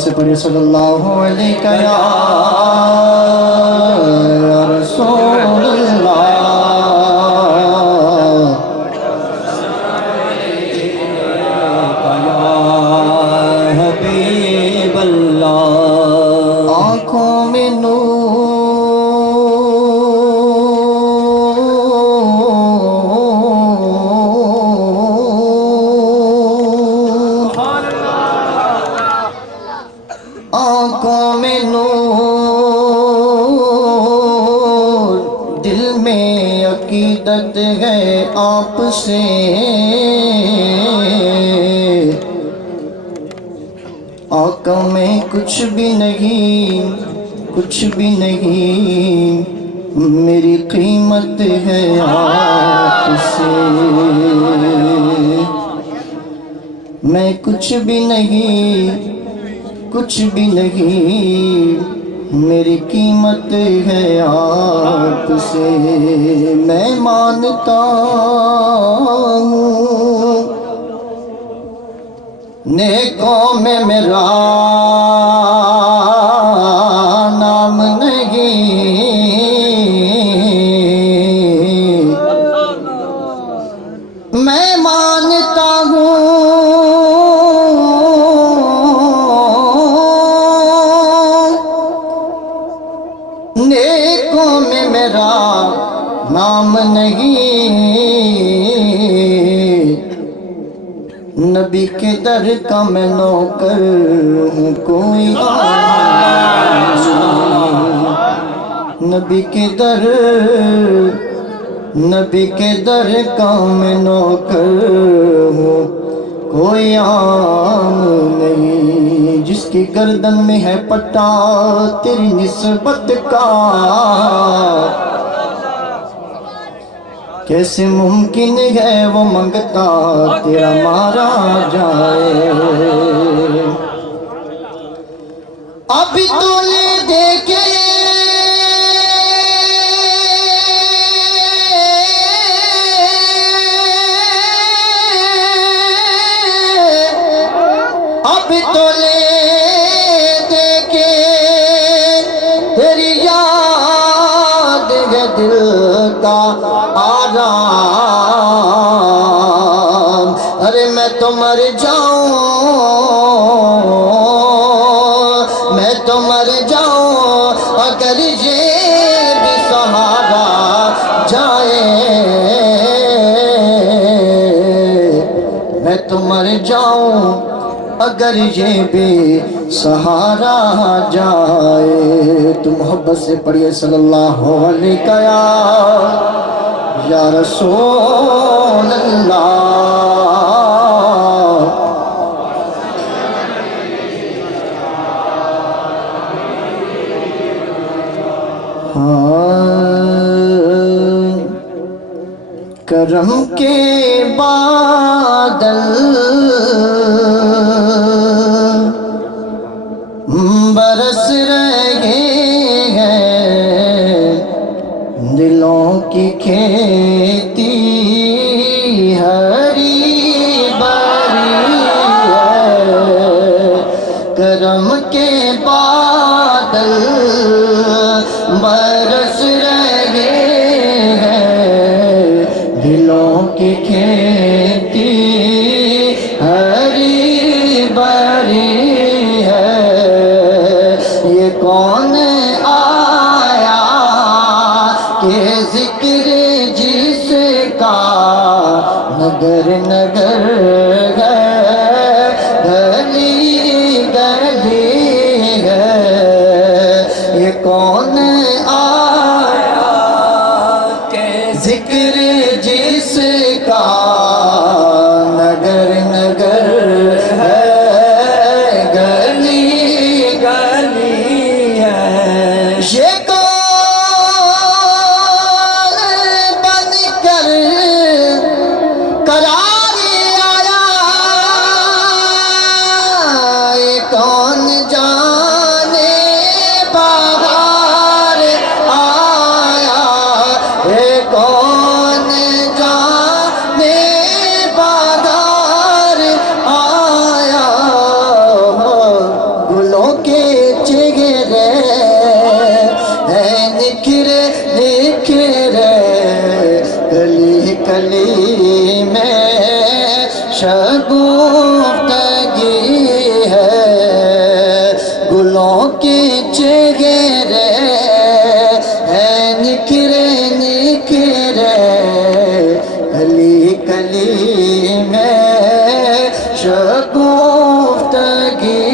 سے پڑھے صلی اللہ علیہ یا رسول اللہ یا حبیب اللہ آنکھوں میں آنکھوں میں نور دل میں عقیدت ہے آپ سے آقا میں کچھ بھی نہیں میری قیمت ہے آپ سے میں کچھ بھی نہیں میری قیمت ہے آپ سے میں مانتا ہوں نیکوں میں میرا نام نہیں میں مانتا ہوں نیکوں میں میرا نام نہیں نبی کے در کا میں نوکر ہوں کوئی نبی کے در کا میں نوکر ہوں کوئی عام نہیں جس کی گردن میں ہے پٹا تیری نسبت کا کیسے ممکن ہے وہ منگتا تیرا مارا جائے ابھی تو لے دیکھے ابھی تو لے دیکھے تیری یاد ہے دل کا آرام ارے میں تو مر جاؤں اگر یہ بھی سہارا جائے میں تو مر جاؤں اگر یہ بھی سہارا جائے تو محبت سے پڑھیے صلی اللہ علیہ یا رسول اللہ کرم کے بادل برس رہے ہیں دلوں کی کھیتی ہری بھری ہے کرم کے بادل برس رہے ہیں دلوں کی کھیتی ہری بھری ہے یہ کون آیا کہ ذکر جس کا نگر نگر ہے گلی گلی ہے یہ کون آیا کہ ذکر جس کا نگر نگر ہے گلی گلی ہے گلوں کے چہرے نکھرے نکھرے گلی گلی میں شگفتگی ہے گلوں کے چہرے نکھرے نکھرے گلی گلی میں شگفتگی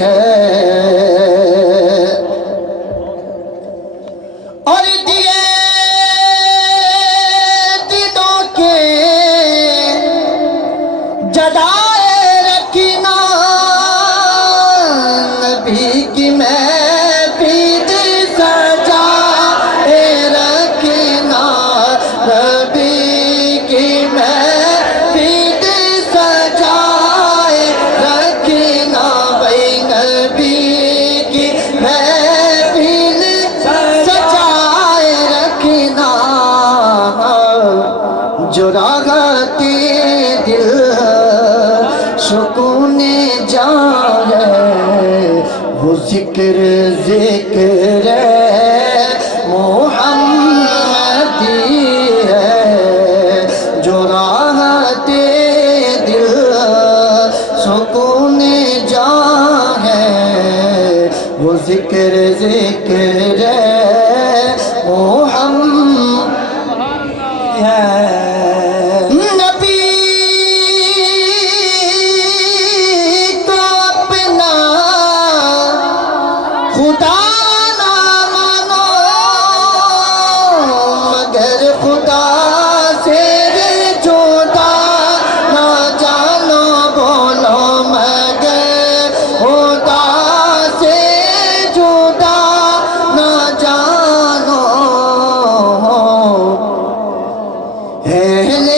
ہے اور دیے دلوں کے جلائے رکھنا نبی کی محفل سجائے رکھنا نبی کی محفل سجائے رکھنا بھائی نبی کی محفل سجائے رکھنا جو راحتی دل سکون جائے وہ ذکر ذکر محمدی ہے جو راحت دل سکون جائے وہ ذکر ذکر محمدی ہے خدا نہ مانو مگر خدا سے جدا نہ جانو بولو مگر خدا سے جدا نہ جانو اہل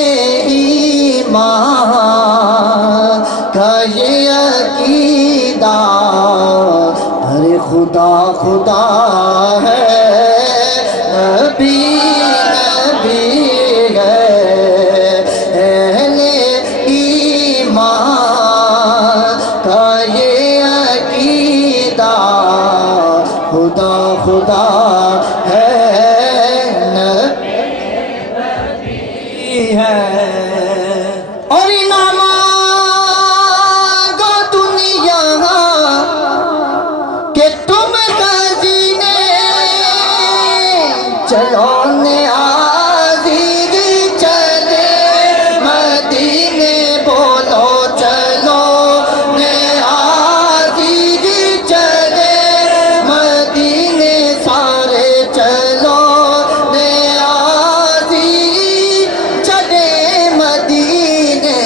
ایمان کا یہ عقیدہ خدا خدا ہے نبی نبی ہے اہل ایمان کا یہ عقیدہ خدا خدا ہے نبی ہے اور چلو نیازی چلے مدینے بولو چلو نیازی چلے مدینے سارے چلو نیازی چلے مدینے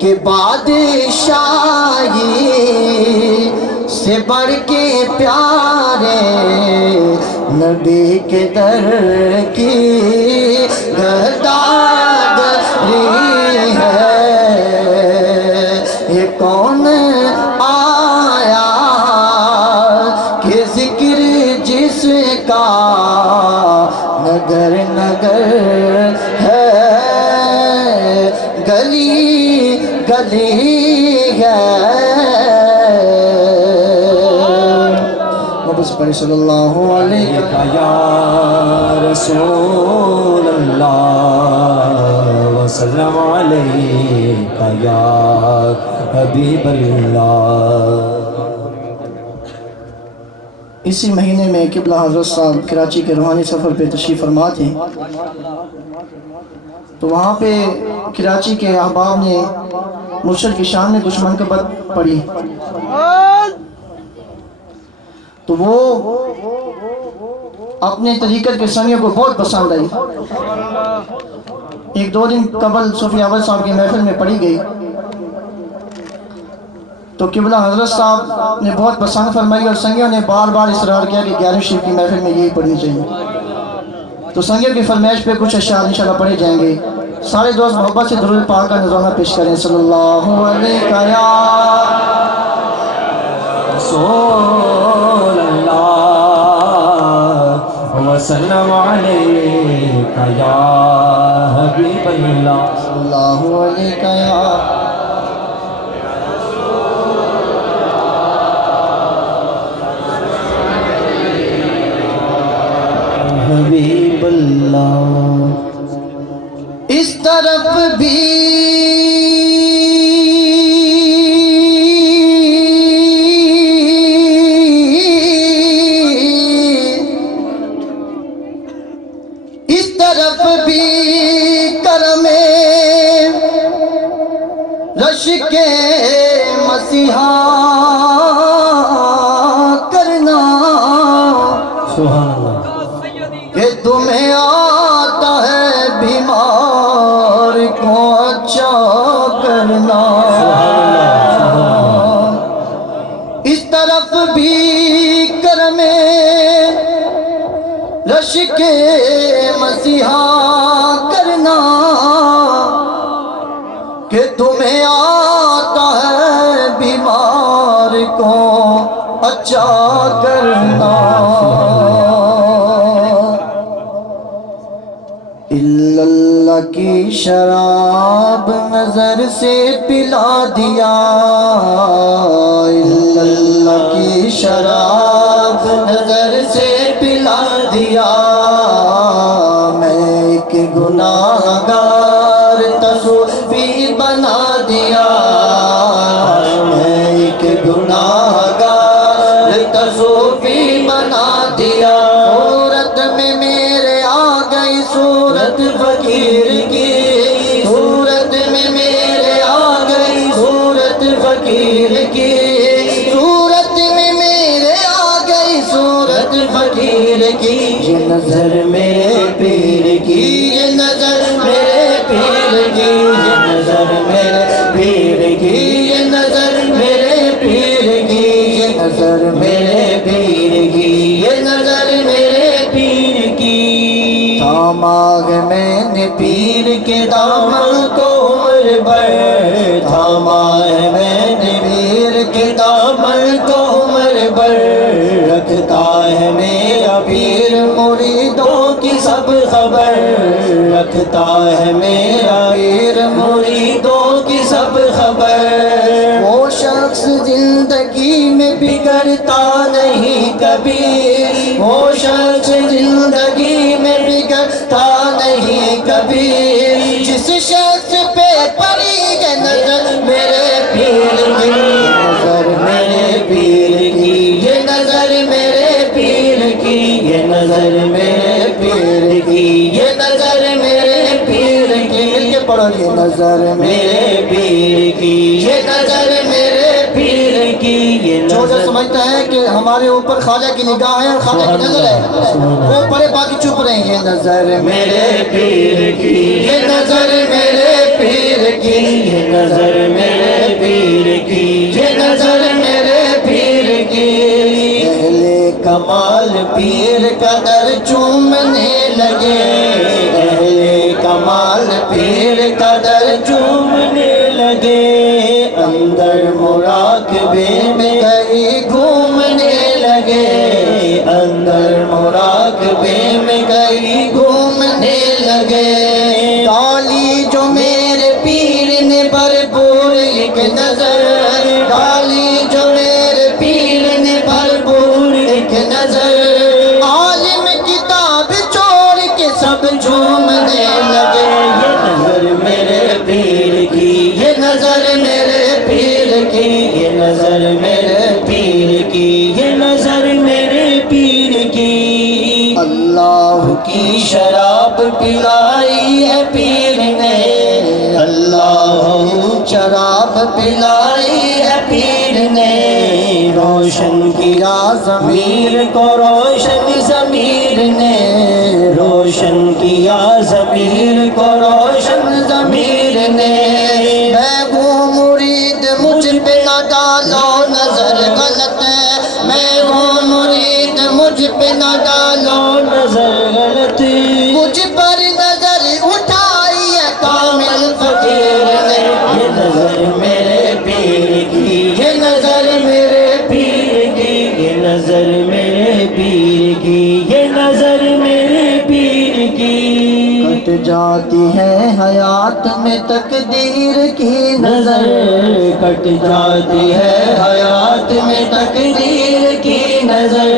کے بادشاہی سے بڑھ کے پیارے نبی کے در کی گداگری ہے یہ کون آیا کہ ذکر جس کا نگر نگر ہے گلی گلی ہے صلی اللہ علیہ یا رسول اللہ وسلم علیہ یا حبیب اللہ۔ اسی مہینے میں قبلہ حضرت صاحب کراچی کے روحانی سفر پہ تشریف فرما تھے، تو وہاں پہ کراچی کے احباب نے مرشد کی شان میں کچھ منقبت پڑھی، تو وہ اپنے طریقت کے سنگیوں کو بہت پسند آئی۔ ایک دو دن قبل صوفی اول صاحب کی محفل میں پڑھی گئی، تو قبلہ حضرت صاحب نے بہت پسند فرمائی اور سنگیوں نے بار بار اصرار کیا کہ 11 شریف کی محفل میں یہی پڑھنی چاہیے، تو سنگیوں کی فرمائش پہ کچھ اشعار انشاءاللہ پڑھے جائیں گے۔ سارے دوست محبت سے درود پاک کا نذرانہ پیش کریں۔ صلی اللہ علیہ رسول اللہ وسلم علیکہ یا حبیب اللہ صلی اللہ علیہ کرنا سبحان اللہ کہ تمہیں آتا ہے بیمار کو اچھا کرنا اس طرف بھی کرم رش کے مسیحا کرنا کہ تمہیں آتا ہے بیمار کو اچھا کرنا اللہ کی شراب نظر سے پلا دیا اللہ کی شراب نظر سے پلا دیا میں ایک گناہ گار تصوفی بنا دیا میں ایک گناہ گار تصوفی بنا دیا صورت میں میرے آ گئی صورت فقیر کی صورت میں میرے آ گئی صورت فقیر کی صورت میں میرے آ گئی صورت فقیر کی یہ نظر میرے پیر کی یہ نظر میرے پیر کی یہ نظر میرے پیر کی یہ نظر میرے پیر کی یہ نظر میرے پیر کی یہ نظر میرے پیر کی تھاماگ میں نے پیر کے دامن کو عمر بھر تھاما ہے میں نے پیر کے دامن کو عمر بھر رکھتا ہے میرا پیر مریدوں کی سب خبر رکھتا ہے میرا پیر مریدوں کی سب خبر وہ شخص زندگی میں بگڑتا نہیں کبھی وہ شخص زندگی میں بگڑتا نہیں کبھی جس شخص پہ پڑی ہے نظر میرے پیر کی نظر میرے پیر کی یہ نظر میرے پیر کی یہ نظر میرے پیر کی یہ نظر میرے پیر کی مل کے پڑھو یہ نظر میرے پیر کی یہ نظر میرے پیر کی یہ جو سمجھتا ہے کہ ہمارے اوپر خواجہ کی نگاہ ہے خواجہ کی نظر ہے وہ پڑے باقی چپ رہے ہیں یہ نظر میرے پیر کی یہ نظر میرے پیر کی یہ نظر میرے پیر کی یہ نظر میرے پیر کی اہل کمال پیر کا در چومنے لگے اہل کمال پیر کا در چومنے لگے اندر مراقبے میں گئی گھومنے لگے اندر مراقبے میں گئی گھومنے لگے ڈالی جو میرے پیر نے بھرپور ایک نظر ڈالی جو میرے پیر نے بھرپور ایک نظر عالم کتاب چھوڑ کے سب جھومنے لگے یہ نظر میرے پیر کی یہ نظر میرے پیر کی یہ نظر میرے پیر کی یہ نظر میرے پیر کی اللہ کی شراب پلائی ہے پیر نے اللہ شراب پلائی ہے پیر نے روشن کیا ضمیر کو روشن ضمیر نے روشن کیا ضمیر کو روشن ضمیر نے میں وہ مرید مجھ پہ نہ ڈالو نظر غلط ہے میں وہ مرید مجھ پہ نہ ڈالو نظر غلط مجھ پر نظر اٹھائی ہے کامل فقیر نے یہ نظر میرے پیر کی یہ نظر میرے پیر کی یہ نظر میرے پیر کی یہ نظر میرے پیر کی کٹ جاتی ہے حیات میں تقدیر کی نظر کٹ جاتی ہے حیات میں تقدیر کی نظر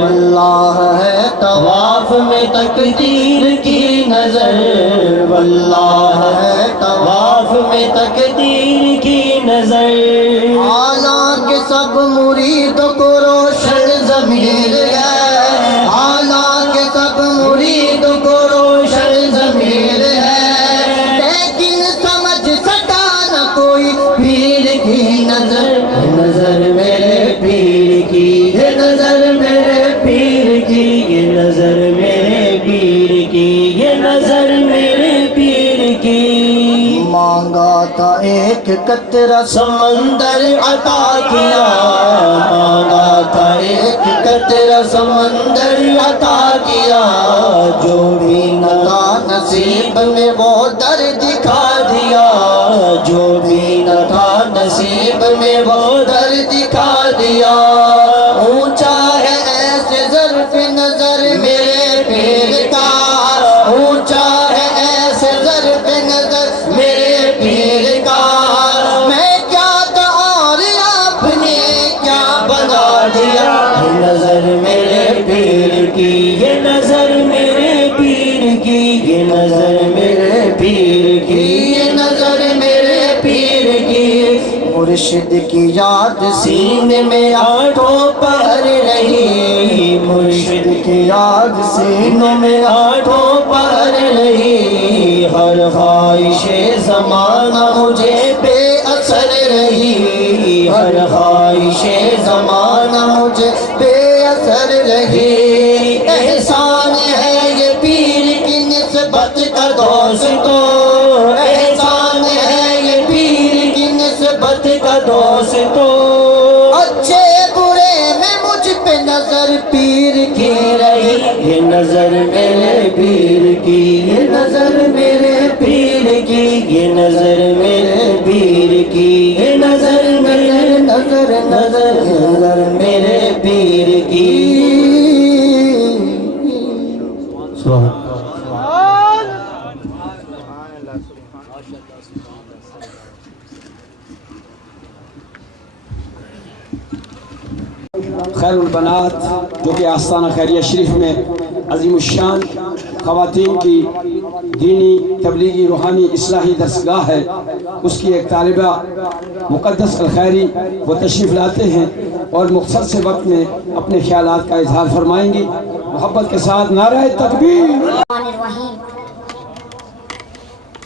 واللہ ہے طواف میں تقدیر کی نظر واللہ ہے طواف میں تقدیر کی نظر حالانکہ سب مریدوں کو روشن ضمیر ہے حالانکہ سب مریدوں کو روشن ضمیر ہے لیکن سمجھ سکا نہ کوئی پیر کی نظر قطرہ سمندر عطا کیا، مانگا تھا ایک قطرہ سمندر عطا کیا، جو بھی نہ تھا نصیب میں وہ در دکھا دیا، جو بھی نہ تھا نصیب میں وہ در دکھا دیا۔ اونچا ہے ایسے ظرف نظر میرے پیر کا، اونچا ہے ایسے ظرف نظر میرے پیر کا، میں کیا تھا اور آپ نے کیا بنا دیا۔ یہ نظر میرے پیر کی، یہ نظر میرے پیر کی، یہ نظر میرے پیر کی، یہ نظر میرے پیر کی۔ مرشد کی یاد سینے میں آٹھوں پہر رہی، مرشد کی یاد سینے میں آٹھوں پہر رہی، ہر خواہش زمانہ مجھے بے اثر رہی، ہر خواہش زمانہ مجھے بے اثر رہی۔ احسان ہے یہ پیر کی نسبت کا دوستو، احسان ہے یہ پیر کی نسبت کا دوستو، اچھے برے میں مجھ پہ نظر پیر کی رہی۔ یہ نظر میرے پیر کی، یہ نظر میرے پیر کی، یہ نظر میرے پیر کی، یہ نظر میرے نظر نظر نظر میرے پیر کی۔ خیر البنات، جو کہ آستانہ خیریہ شریف میں عظیم الشان خواتین کی دینی تبلیغی روحانی اصلاحی درسگاہ ہے، اس کی ایک طالبہ مقدس الخیری وہ تشریف لاتے ہیں اور مختصر سے وقت میں اپنے خیالات کا اظہار فرمائیں گی۔ محبت کے ساتھ نعرہ تکبیر۔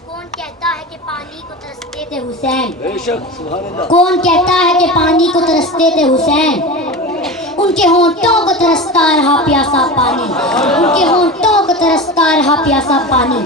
کون کہتا ہے کہ پانی کو ترستے تھے حسین؟ کون کہتا ہے کہ پانی کو ترستے تھے حسین؟ ان کے ہونٹوں کو ترستا رہا پیاسا پانی، ان کے ہونٹوں کو ترستا رہا پیاسا پانی۔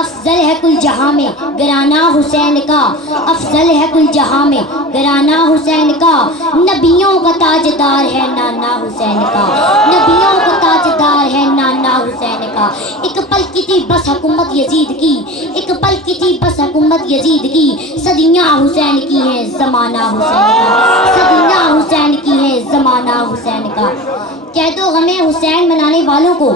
افضل ہے کل جہاں میں گرانہ حسین کا، افضل ہے کل جہاں میں گرانہ حسین کا، نبیوں کا تاجدار ہے نانا حسین کا، نبیوں کا تاجدار ہے نانا حسین کا۔ ایک پل کی تھی بس حکومت یزید کی، ایک پل کی تھی بس حکومت یزید کی، صدیاں حسین کی ہیں زمانہ حسین کا، صدیاں حسین کی ہیں زمانہ حسین کا۔ کہہ دو غم حسین منانے والوں کو،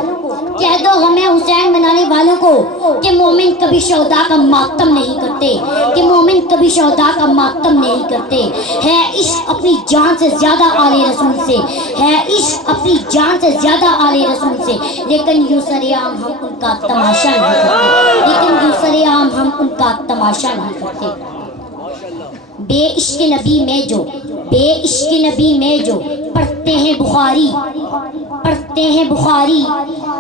کہہ دو غم حسین منانے والوں کو کہ مومن کبھی شہداء کا ماتم نہیں کرتے، کہ مومن کبھی شہداء کا ماتم نہیں کرتے۔ ہے عشق اپنی جان سے زیادہ آل رسول سے، ہے عشق اپنی جان سے زیادہ آل رسول سے، لیکن یوں سرعام ہم ان کا تماشا نہیں کرتے، لیکن یوں سرعام ہم ان کا تماشا نہیں کرتے۔ بے عشق نبی میں جو، بے عشق نبی میں جو پڑھتے ہیں بخاری، پڑھتے ہیں بخاری،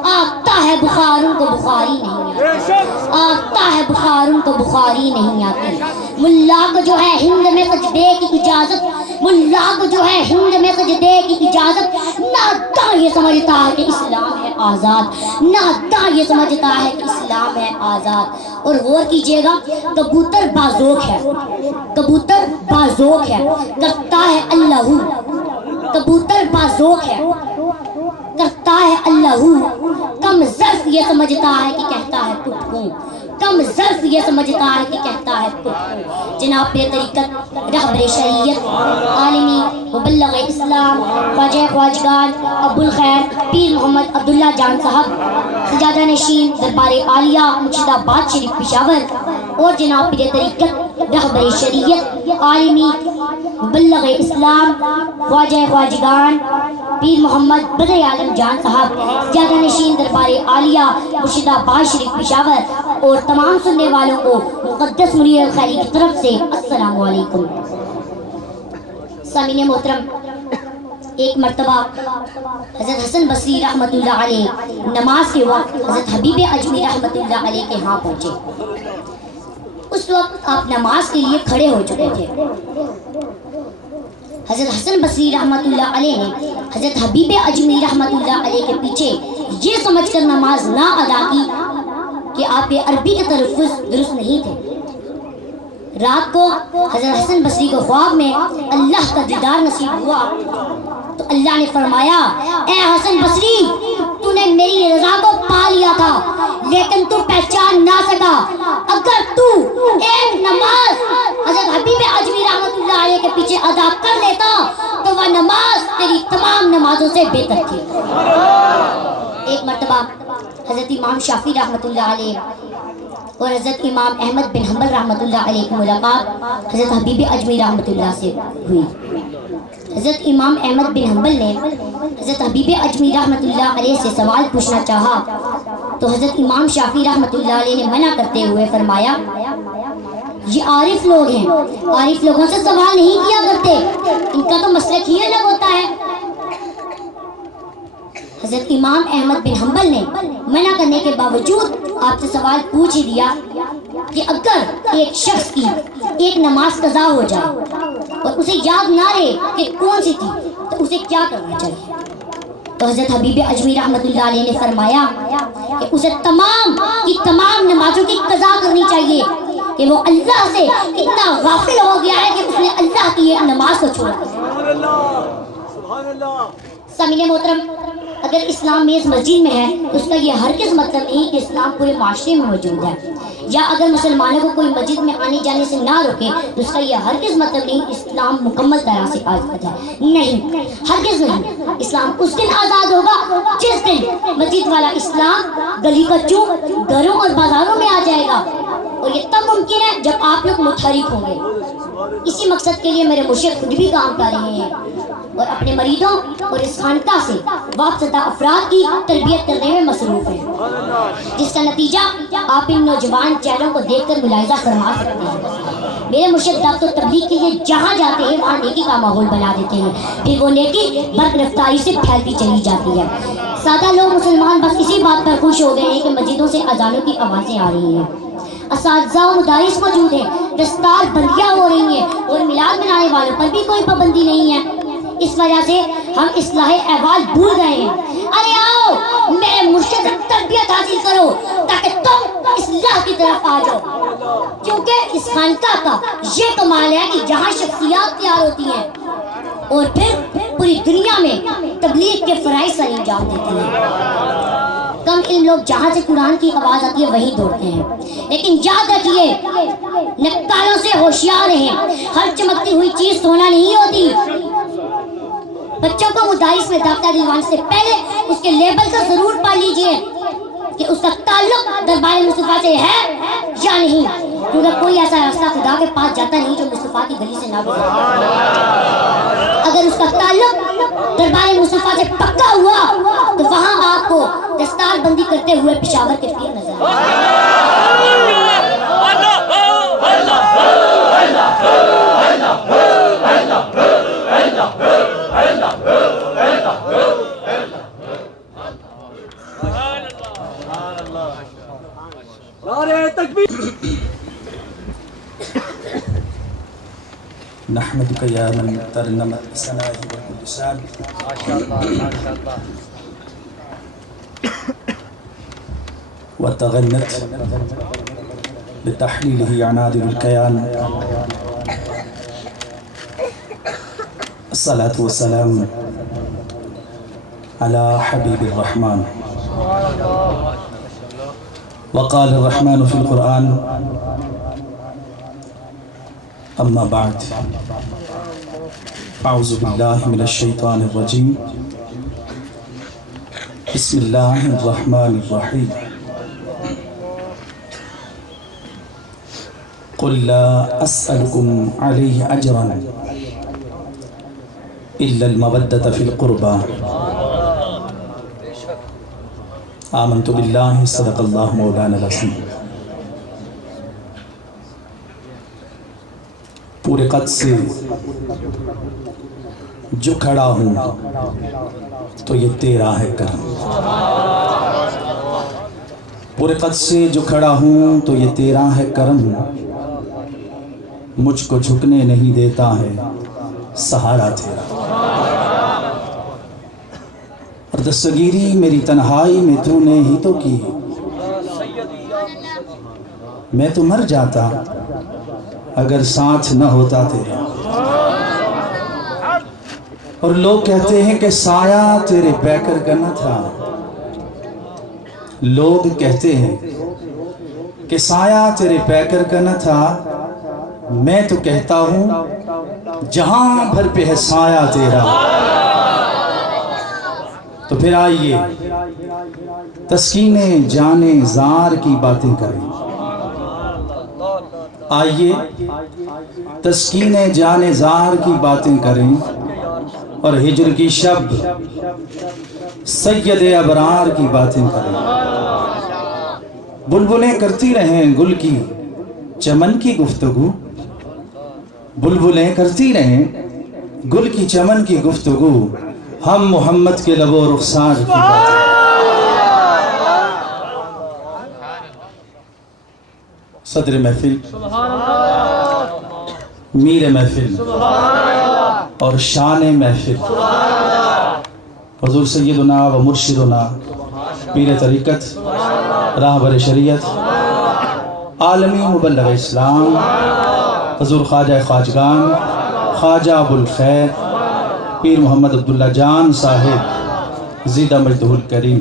آتا ہے بخار ان کو بخاری نہیں آتی، آتا ہے بخار ان کو بخاری نہیں آتی۔ ملا کو جو ہے ہند میں سجدے کی اجازت، ملا کو جو ہے ہند میں سجدے کی اجازت، ناداں یہ سمجھتا ہے کہ اسلام ہے آزاد، ناداں یہ سمجھتا ہے کہ اسلام ہے آزاد۔ اور غور کیجئے گا، کبوتر بازوق ہے، کبوتر بازوق ہے، کرتا ہے اللہ، کبوتر بازوق ہے، کرتا ہے اللہ، کم ظرف یہ سمجھتا ہے کہ کہتا ہے کٹکوں، کم ظرف یہ سمجھتا ہے کہ کہتا ہے کٹکوں۔ جناب پیر طریقت رہبر شریعت عالمی مبلغ اسلام خواجہ خواجگان ابوالخیر پیر محمد عبداللہ جان صاحب سجادہ نشین دربار عالیہ مرشد آباد شریف پشاور، اور جناب پیر طریقت رہبر شریعت عالمی مبلغ اسلام خواجہ خواجگان پیر محمد بدر عالم جان صاحب سجادہ نشین دربار عالیہ مرشد آباد شریف پشاور، اور تمام سننے والوں کو مقدس منیر الخیری کی طرف سے السلام علیکم۔ سامعین محترم، ایک مرتبہ حضرت حسن بصری رحمت اللہ علیہ نماز کے وقت حضرت حبیب اجمی رحمت اللہ علیہ کے ہاں پہنچے۔ اس وقت آپ نماز کے لیے کھڑے ہو چکے تھے۔ حضرت حسن بصری رحمت اللہ علیہ نے حضرت حبیب اجمی رحمت اللہ علیہ کے پیچھے یہ سمجھ کر نماز نہ ادا کی کہ آپ کے عربی کے تلفظ درست نہیں تھے۔ رات کو حضرت حسن بصری کو خواب میں اللہ کا دیدار نصیب ہوا تو اللہ نے فرمایا اے حسن بصری تو نے میری رضا کو پا لیا تھا لیکن تو پہچان نہ سکا، اگر تو ایک نماز حضرت حبیب اجمی رحمت اللہ علیہ کے پیچھے ادا کر لیتا تو وہ نماز تیری تمام نمازوں سے بہتر تھی۔ ایک مرتبہ حضرت امام شافعی رحمت اللہ علیہ اور حضرت امام احمد بن حنبل رحمت اللہ علیہ کی ملاقات حضرت حبیب اجمی رحمت اللہ سے ہوئی۔ حضرت امام احمد بن حنبل نے حضرت حبیب اجمی رحمت اللہ علیہ سے سوال پوچھنا چاہا تو حضرت امام شافعی رحمت اللہ علیہ نے منع کرتے ہوئے فرمایا یہ عارف لوگ ہیں، عارف لوگوں سے سوال نہیں کیا کرتے، ان کا تو مسلک ہی الگ ہوتا ہے۔ حضرت امام احمد بن حنبل نے منع کرنے کے باوجود آپ سے سوال پوچھ ہی دیا کہ اگر ایک شخص کی ایک نماز قضا ہو جائے اور اسے یاد نہ رہے کہ کون سی تھی تو اسے کیا کرنا چاہیے؟ تو حضرت حبیب اجمی رحمت اللہ علیہ نے فرمایا کہ اسے تمام کی تمام نمازوں کی قضا کرنی چاہیے کہ وہ اللہ سے اتنا غافل ہو گیا ہے کہ اس نے اللہ کی ایک نماز کو چھوڑا۔ سامعین محترم، اگر اسلام میں اس مسجد میں ہے تو اس کا یہ ہرگز مطلب نہیں کہ اسلام پورے معاشرے میں موجود ہے، یا اگر مسلمانوں کو کوئی مسجد میں آنے جانے سے نہ روکے تو اس کا یہ ہرگز مطلب نہیں اسلام مکمل طرح سے آزاد ہے، نہیں، ہرگز نہیں۔ اسلام اس دن آزاد ہوگا جس دن مسجد والا اسلام گلی کچوں گھروں اور بازاروں میں آ جائے گا، اور یہ تب ممکن ہے جب آپ لوگ متحرک ہوں گے۔ اسی مقصد کے لیے میرے مرشد خود بھی کام کر رہے ہیں اور اپنے مریدوں اور اس خانقاہ سے وابستہ افراد کی تربیت کرنے میں مصروف ہیں، جس کا نتیجہ آپ ان نوجوان چہروں کو دیکھ کر ملاحظہ فرما سکتے ہیں۔ میرے مرشد دعوت و تبلیغ کے لیے جہاں جاتے ہیں وہاں نیکی کا ماحول بنا دیتے ہیں، پھر وہ نیکی برق رفتاری سے پھیلتی چلی جاتی ہے۔ سادہ لوگ مسلمان بس اسی بات پر خوش ہو گئے ہیں کہ مسجدوں سے اذانوں کی آوازیں آ رہی ہیں، اساتذہ و مدارس موجود ہیں، دستار بندیاں ہو رہی ہیں اور میلاد منانے والوں پر بھی کوئی پابندی نہیں ہے۔ اس وجہ سے ہم اصلاح احوال بھول گئے ہیں۔ ارے آؤ میرے مرشد سے تربیت حاصل کرو تاکہ تم اصلاح کی طرف آ جاؤ، کیونکہ اس خانقاہ کا یہ کمال ہے کہ یہاں شخصیات تیار ہوتی ہیں اور پھر پوری دنیا میں تبلیغ کے فرائض سر انجام دیتی ہیں۔ کم علم لوگ جہاں سے قرآن کی آواز آتی ہے وہیں دوڑتے ہیں، لیکن یاد رکھیے نقالوں سے ہوشیار رہیں، ہر چمکتی ہوئی چیز سونا نہیں ہوتی۔ بچوں کو مدارس میں داخلہ دلوانے سے پہلے اس کے لیبل کو ضرور پڑھ لیجئے کہ اس کا تعلق دربار مصطفیٰ سے ہے یا نہیں، کیونکہ کوئی ایسا راستہ خدا کے پاس جاتا نہیں جو مصطفیٰ کی گلی سے نہ گزرے۔ اگر اس کا تعلق دربار مصطفیٰ سے پکا ہوا تو وہاں آپ کو دستار بندی کرتے ہوئے پشاور کے پیر نظر نحمدك يا من ترنمت بسنائه واللسان وتغنت بتحليله عناذر الكيان، الصلاة والسلام على حبيب الرحمن. وقال الرحمن في القرآن أما بعد أعوذ بالله من الشيطان الرجيم بسم الله الرحمن الرحيم قل لا أسألكم عليه أجرا إلا المودة في القربى آمنت بالله صدق الله مولانا العظيم. پورے قد سے جو کھڑا ہوں تو یہ تیرا ہے کرم، پورے قد سے جو کھڑا ہوں تو یہ تیرا ہے کرم، مجھ کو جھکنے نہیں دیتا ہے سہارا تیرا، اور دستگیری میری تنہائی میں تو نے ہی تو کی، میں تو مر جاتا اگر ساتھ نہ ہوتا تیرا. اور لوگ کہتے ہیں کہ سایہ تیرے پیکر کا نہ تھا. لوگ کہتے ہیں کہ سایہ تیرے پیکر کا نہ تھا. میں تو کہتا ہوں جہاں بھر پہ ہے سایہ تیرا. تو پھر آئیے تسکین جان زار کی باتیں کریں. آئیے تسکین جان زار کی باتیں کریں اور ہجر کی شب سید ابرار کی باتیں کریں. بلبلیں کرتی رہیں گل کی چمن کی گفتگو. بلبلیں کرتی رہیں گل کی چمن کی گفتگو. ہم محمد کے لب و رخسار کی باتیں. صدر محفل، میر محفل اور شان محفل حضور سیدنا و مرشدنا پیر طریقت راہبر شریعت عالمی مبلغ اسلام حضور خواجہ خواجگان خواجہ ابوالخیر پیر محمد عبداللہ جان صاحب زیدہ مجدہ الکریم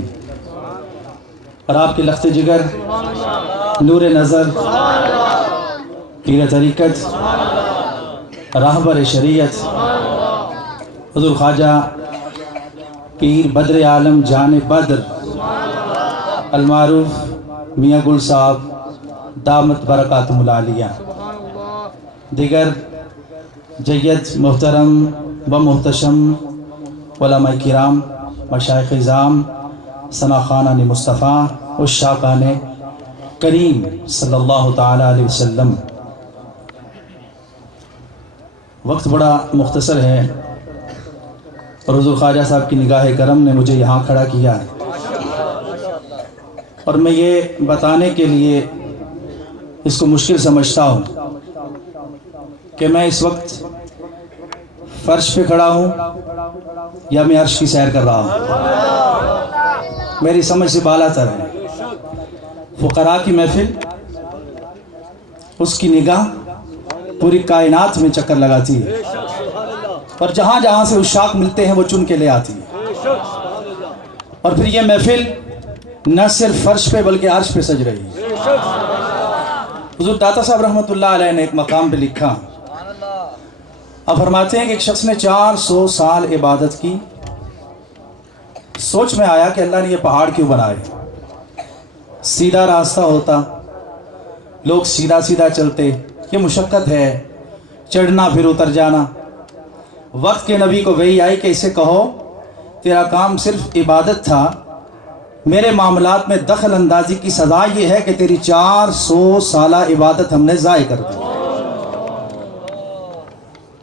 اور آپ کے لخت جگر نور نظر پیر طریقت راہبر شریعت حضور خواجہ پیر بدر عالم جان بدر المعروف میاں گل صاحب دامت برکاتہم العالیہ، دیگر جید محترم و محتشم علماء کرام مشائخ اعظام ثناخانان مصطفیٰ عشاقان کریم صلی اللہ تعالی علیہ وسلم. وقت بڑا مختصر ہے اور حضور خواجہ صاحب کی نگاہ کرم نے مجھے یہاں کھڑا کیا ہے اور میں یہ بتانے کے لیے اس کو مشکل سمجھتا ہوں کہ میں اس وقت فرش پہ کھڑا ہوں یا میں عرش کی سیر کر رہا ہوں. میری سمجھ سے بالا تر ہے. فقراء کی محفل اس کی نگاہ پوری کائنات میں چکر لگاتی ہے اور جہاں جہاں سے عشاق ملتے ہیں وہ چن کے لے آتی ہے. اور پھر یہ محفل نہ صرف فرش پہ بلکہ عرش پہ سج رہی ہے. حضور داتا صاحب رحمۃ اللہ علیہ نے ایک مقام پہ لکھا، اب فرماتے ہیں کہ ایک شخص نے 400 سال عبادت کی. سوچ میں آیا کہ اللہ نے یہ پہاڑ کیوں بنائے. سیدھا راستہ ہوتا لوگ سیدھا سیدھا چلتے، یہ مشقت ہے چڑھنا پھر اتر جانا. وقت کے نبی کو وحی آئی کہ اسے کہو تیرا کام صرف عبادت تھا، میرے معاملات میں دخل اندازی کی سزا یہ ہے کہ تیری 400 سالہ عبادت ہم نے ضائع کر دی.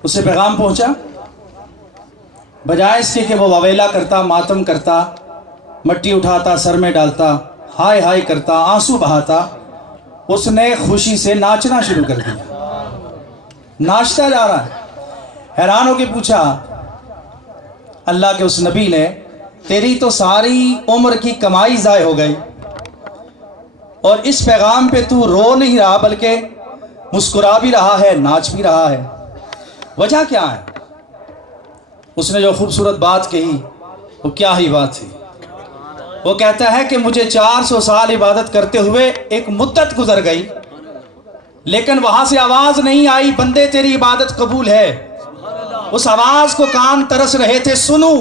اس سے پیغام پہنچا، بجائے اس کے کہ وہ واویلا کرتا، ماتم کرتا، مٹی اٹھاتا، سر میں ڈالتا، ہائے ہائے کرتا، آنسو بہاتا، اس نے خوشی سے ناچنا شروع کر دیا. ناچتا جا رہا ہے. حیران ہو کے پوچھا اللہ کے اس نبی نے، تیری تو ساری عمر کی کمائی ضائع ہو گئی اور اس پیغام پہ تو رو نہیں رہا بلکہ مسکرا بھی رہا ہے، ناچ بھی رہا ہے، وجہ کیا ہے؟ اس نے جو خوبصورت بات کہی وہ کیا ہی بات تھی. وہ کہتا ہے کہ مجھے 400 سال عبادت کرتے ہوئے ایک مدت گزر گئی لیکن وہاں سے آواز نہیں آئی بندے تیری عبادت قبول ہے. اس آواز کو کان ترس رہے تھے سنوں،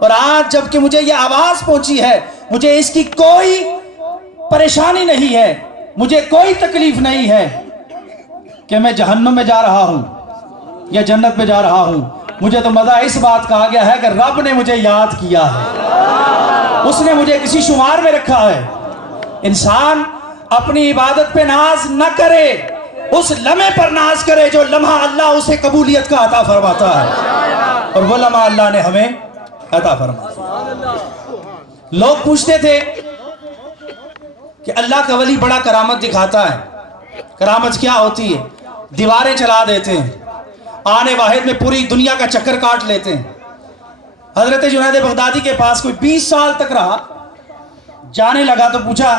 اور آج جب کہ مجھے یہ آواز پہنچی ہے مجھے اس کی کوئی پریشانی نہیں ہے، مجھے کوئی تکلیف نہیں ہے کہ میں جہنم میں جا رہا ہوں یا جنت میں جا رہا ہوں. مجھے تو مزہ اس بات کا آ گیا ہے کہ رب نے مجھے یاد کیا ہے، اس نے مجھے کسی شمار میں رکھا ہے. انسان اپنی عبادت پہ ناز نہ کرے، اس لمحے پر ناز کرے جو لمحہ اللہ اسے قبولیت کا عطا فرماتا ہے، اور وہ لمحہ اللہ نے ہمیں عطا فرمایا. لوگ پوچھتے تھے کہ اللہ کا ولی بڑا کرامت دکھاتا ہے، کرامت کیا ہوتی ہے؟ دیواریں چلا دیتے ہیں، آنے واحد میں پوری دنیا کا چکر کاٹ لیتے ہیں. حضرت جنید بغدادی کے پاس کوئی 20 سال تک رہا، جانے لگا تو پوچھا